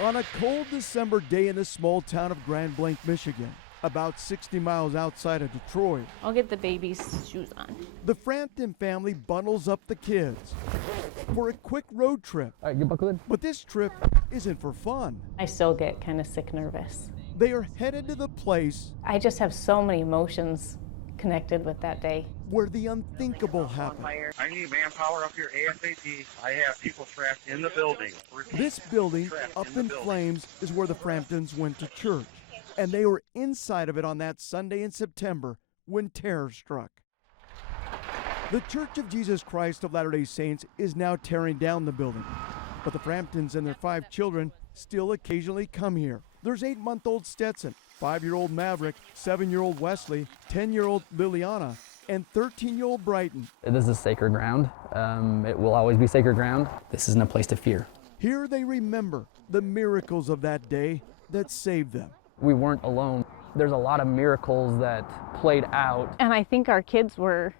On a cold December day in the small town of Grand Blanc, Michigan, about 60 miles outside of Detroit, I'll get the baby's shoes on. the Frampton family bundles up the kids for a quick road trip. All right, you buckle in. But this trip isn't for fun. I still get kind of sick nervous. They are headed to the place I just have so many emotions connected with that day. where the unthinkable happened. I need manpower up here ASAP. I have people trapped in the building. This building, up in flames, is where the Framptons went to church. And they were inside of it on that Sunday in September when terror struck. The Church of Jesus Christ of Latter-day Saints is now tearing down the building. But the Framptons and their 5 children still occasionally come here. There's 8-month-old Stetson, 5-year-old Maverick, 7-year-old Wesley, 10-year-old Liliana, and 13-year-old Brighton. This is sacred ground. It will always be sacred ground. This isn't a place to fear. Here they remember the miracles of that day that saved them. We weren't alone. There's a lot of miracles that played out. And I think our kids were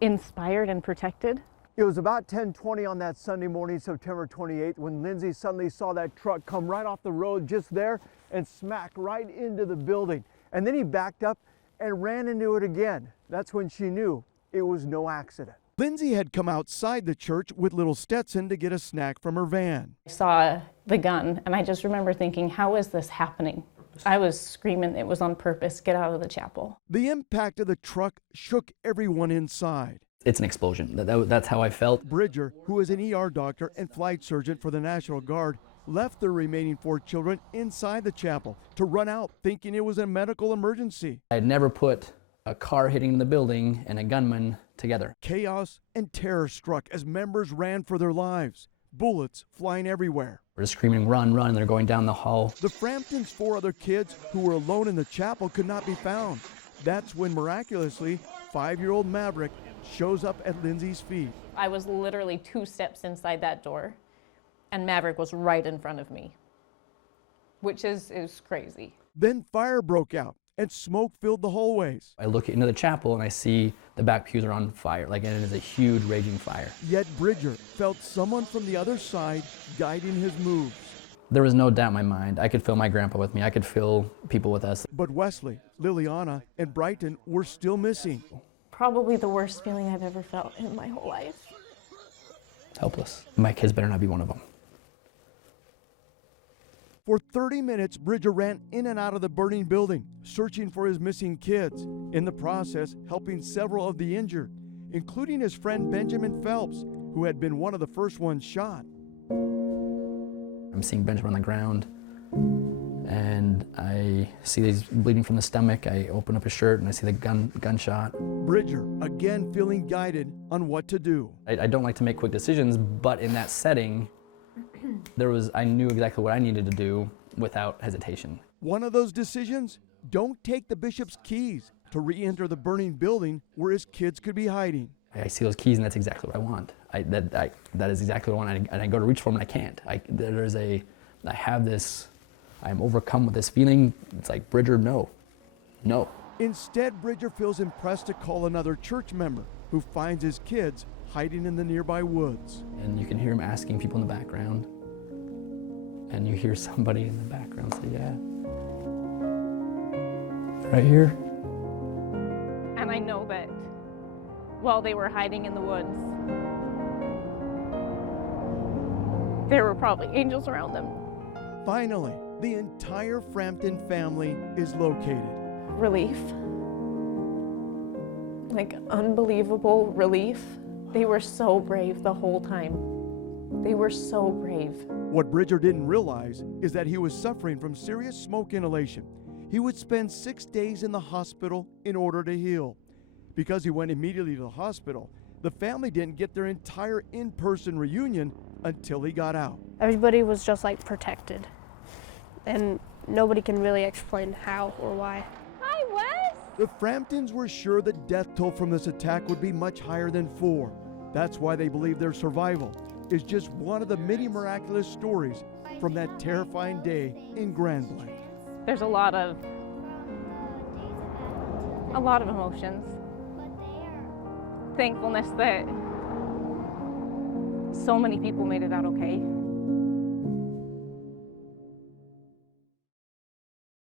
inspired and protected. It was about 10:20 on that Sunday morning, September 28th, when Lindsay suddenly saw that truck come right off the road just there and smack right into the building. And then he backed up and ran into it again. That's when she knew it was no accident. Lindsay had come outside the church with little Stetson to get a snack from her van. I saw the gun and I just remember thinking, how is this happening? I was screaming it was on purpose, get out of the chapel. The impact of the truck shook everyone inside. It's an explosion. That's how I felt. Bridger, who is an ER doctor and flight surgeon for the National Guard, left the remaining 4 children inside the chapel to run out thinking it was a medical emergency. I had never put a car hitting the building and a gunman together. Chaos and terror struck as members ran for their lives, bullets flying everywhere. We're just screaming, run, run, and they're going down the hall. The Framptons' 4 other kids who were alone in the chapel could not be found. That's when miraculously, 5-year-old Maverick shows up at Lindsay's feet. I was literally 2 steps inside that door and Maverick was right in front of me, which is crazy. Then fire broke out and smoke filled the hallways. I look into the chapel and I see the back pews are on fire, and it is a huge raging fire. Yet Bridger felt someone from the other side guiding his moves. There was no doubt in my mind. I could feel my grandpa with me. I could feel people with us. But Wesley, Liliana, and Brighton were still missing. Probably the worst feeling I've ever felt in my whole life. Helpless. My kids better not be one of them. For 30 minutes, Bridger ran in and out of the burning building, searching for his missing kids, in the process helping several of the injured, including his friend Benjamin Phelps, who had been one of the first ones shot. I'm seeing Benjamin on the ground, and I see that he's bleeding from the stomach. I open up his shirt and I see the gunshot. Bridger, again feeling guided on what to do. I don't like to make quick decisions, but in that setting, I knew exactly what I needed to do without hesitation. One of those decisions? Don't take the bishop's keys to re-enter the burning building where his kids could be hiding. I see those keys and that's exactly what I want. That is exactly what I want, and I go to reach for them and I can't. I'm overcome with this feeling. It's like, Bridger, no. Instead, Bridger feels impressed to call another church member who finds his kids hiding in the nearby woods. And you can hear him asking people in the background. And you hear somebody in the background say, yeah. Right here. And I know that while they were hiding in the woods, there were probably angels around them. Finally, the entire Frampton family is located. Relief. Like unbelievable relief. They were so brave the whole time. They were so brave. What Bridger didn't realize is that he was suffering from serious smoke inhalation. He would spend 6 days in the hospital in order to heal. Because he went immediately to the hospital, the family didn't get their entire in-person reunion until he got out. Everybody was just like protected, and nobody can really explain how or why. Hi, Wes! The Framptons were sure the death toll from this attack would be much higher than 4. That's why they believe their survival is just one of the many miraculous stories from that terrifying day in Grand Blanc. There's a lot of emotions. Thankfulness that so many people made it out okay.